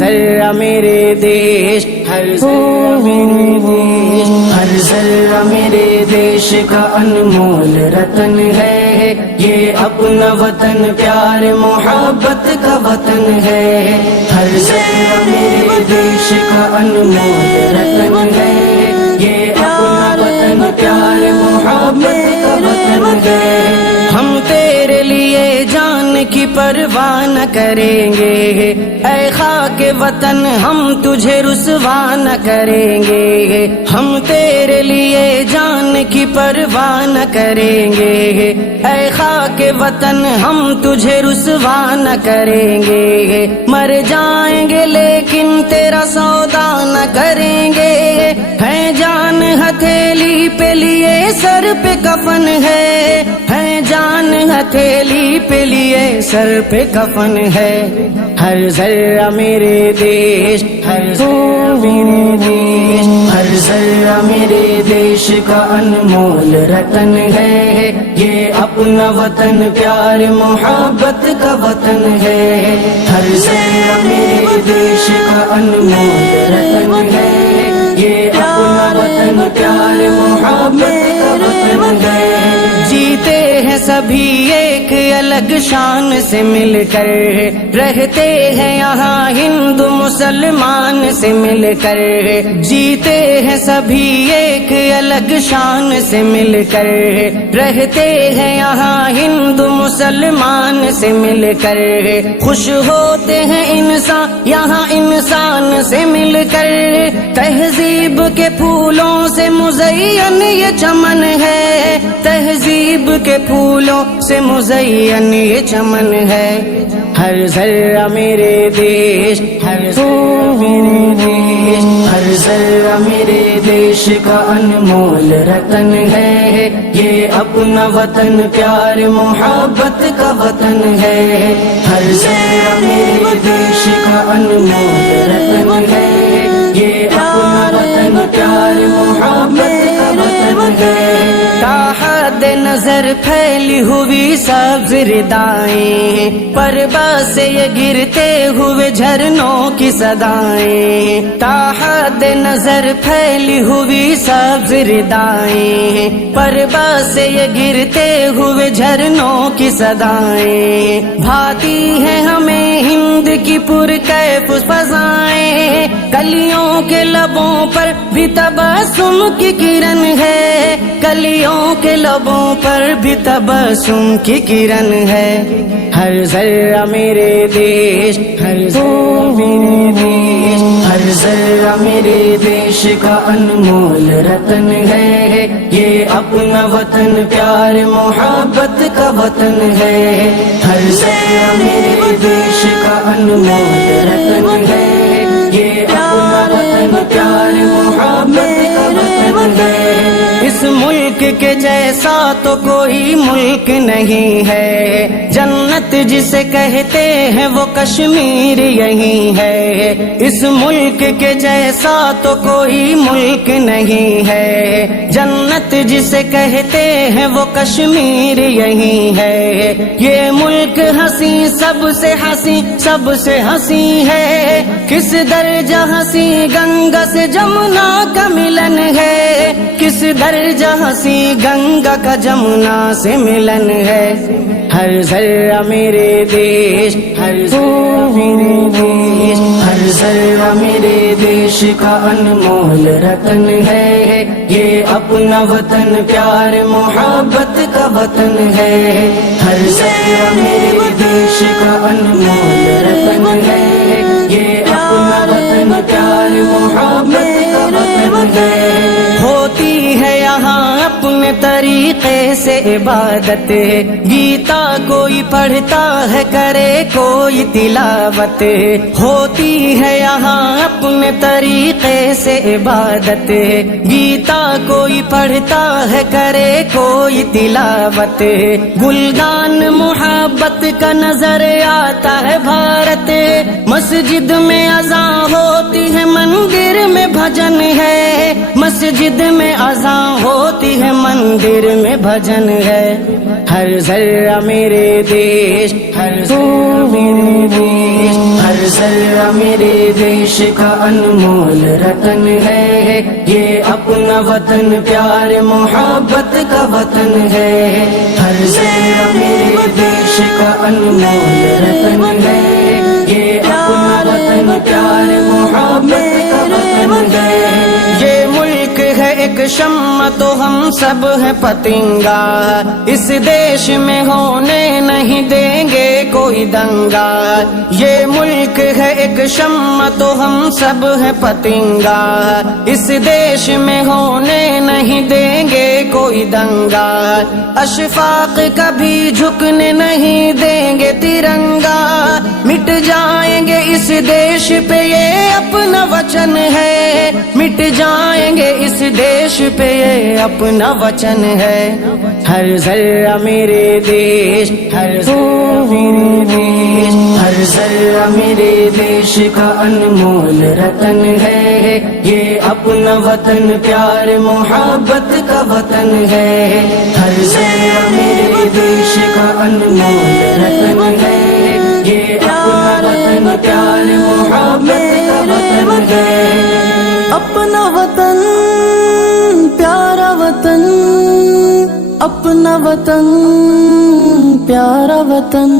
ذرہ میرے دیش، ہر ذرہ میرے دیش، ہر ذرہ میرے دیش کا انمول رتن ہے، یہ اپنا وطن پیار محبت کا وطن ہے، ہر ذرہ میرے دیش کا انمول رتن ہے، یہ اپنا وطن پیار محبت کا وطن ہے۔ ہم تیرے لیے جان کی پرواہ نہ کریں گے، اے خاک وطن ہم تجھے رسوا نہ کریں گے، ہم تیرے لیے جان کی پرواہ نہ کریں گے، اے خاک وطن ہم تجھے رسوا نہ کریں گے، مر جائیں گے لیکن تیرا سودا نہ کریں گے، ہے جان ہتھیلی پہ لیے سر پہ کفن ہے، جان ہتھیلی پہ لیے سر پہ کفن ہے، ہر ذرہ میرے دیش، ہر ذرہ میرے دیش، ہر ذرہ میرے دیش کا انمول رتن ہے، یہ اپنا وطن پیار محبت کا وطن ہے، ہر ذرہ میرے دیش کا انمول رتن ہے، یہ اپنا وطن پیار محبت کا وطن ہے۔ جیتے ہیں سبھی ایک الگ شان سے مل کر، رہتے ہیں یہاں ہندو مسلمان سے مل کر، جیتے ہیں سبھی ایک الگ شان سے مل کر، رہتے ہیں یہاں ہندو مسلمان سے مل کر، خوش ہوتے ہیں انسان یہاں انسان سے مل کر، تہذیب کے پھولوں سے مزین یہ چمن ہے، تہذیب کے پھولوں سے مزین یہ چمن ہے، ہر ذرہ میرے دیش، ہر ذرہ میرے دیش، ہر ذرہ میرے دیش کا انمول رتن ہے، یہ اپنا وطن پیار محبت کا وطن ہے، ہر ذرہ میرے دیش کا انمول رتن ہے، یہ اپنا وطن پیار محبت کا وطن ہے۔ تاحد نظر پھیلی ہوئی سبز ردائیں، پربا سے یہ گرتے ہوئے جھرنوں کی صدائیں، تاحد نظر پھیلی ہوئی سبز ردائیں، پربا سے یہ گرتے ہوئے جھرنوں کی صدائیں، بھاتی ہیں ہمیں ہند کی پرکیف فضائیں، کلیوں کے لبوں پر بھی تبسم کی کرن ہے، کلیوں کے لبوں پر بھی تبسم کی کرن ہے، ہر ذرہ میرے دیش، ہر ذرہ میرے دیش، ہر ذرہ میرے دیش کا انمول رتن ہے، یہ اپنا وطن پیار محبت کا وطن ہے، ہر ذرہ میرے دیش کا انمول رتن ہے، یہ اپنا وطن پیار محبت کا وطن ہے۔ اس ملک کے جیسا تو کوئی ملک نہیں ہے، جنت جسے کہتے ہیں وہ کشمیر یہی ہے، اس ملک کے جیسا تو کوئی ملک نہیں ہے، جنت جسے کہتے ہیں وہ کشمیر یہی ہے، یہ ملک ہنسی سب سے ہنسی سب سے ہنسی ہے، کس درجہ ہنسی گنگا سے جمنا کا ملن ہے، کس درجہ ہنسی گنگا کا جمنا سے ملن ہے، ہر ذرہ میرے دیش، ہر ذرہ میرے دیش، ہر ذرہ میرے دیش کا انمول رتن ہے، یہ اپنا وطن پیار محبت کا وطن ہے، ہر ذرہ میرے دیش کا انمول رتن ہے، یہ اپنا وطن پیار محبت کا وطن ہے۔ ہوتی ہے یہاں اپنے طریقے سے عبادت، گیتا کوئی پڑھتا ہے کرے کوئی تلاوت، ہوتی ہے یہاں اپنے طریقے سے عبادت، گیتا کوئی پڑھتا ہے کرے کوئی تلاوت، گلدان محبت کا نظر آتا ہے بھارت، مسجد میں اذان ہوتی ہے مندر میں بھجن ہے، مسجد میں اذان ہوتی ہے مندر میں بھجن ہے، ہر ذرہ میں میرے دیش، ہر ذرہ میرے دیش، ہر ذرہ میرے دیش کا انمول رتن ہے، یہ اپنا وطن پیار محبت کا وطن ہے، ہر ذرہ میرے دیش کا انمول رتن ہے، یہ اپنا وطن پیار محبت کا وطن ہے، یہ ملک ہے ایک شمع تو ہم سب ہیں پتنگا، اس دیش میں ہونے نہیں دیں گے کوئی دنگا، یہ ملک ہے ایک شمع تو ہم سب ہیں پتنگا، اس دیش میں ہونے نہیں دیں گے کوئی دنگا، اشفاق کبھی جھکنے نہیں دیں گے ترنگا، مٹ جائیں گے اس دیش پہ یہ اپنا وچن ہے، مٹ جائیں گے اس دیش پہ یہ اپنا وچن ہے، ہر ذرہ میرے دیش، ہر ذرہ میرے دیش، ہر ذرہ میرے دیش کا انمول رتن ہے، یہ اپنا وطن پیار محبت کا وطن ہے، ہر ذرہ میرے دیش کا انمول رتن ہے، یہ اپنا وطن پیار محبت کا وطن ہے، اپنا وطن پیارا وطن، اپنا وطن پیارا وطن،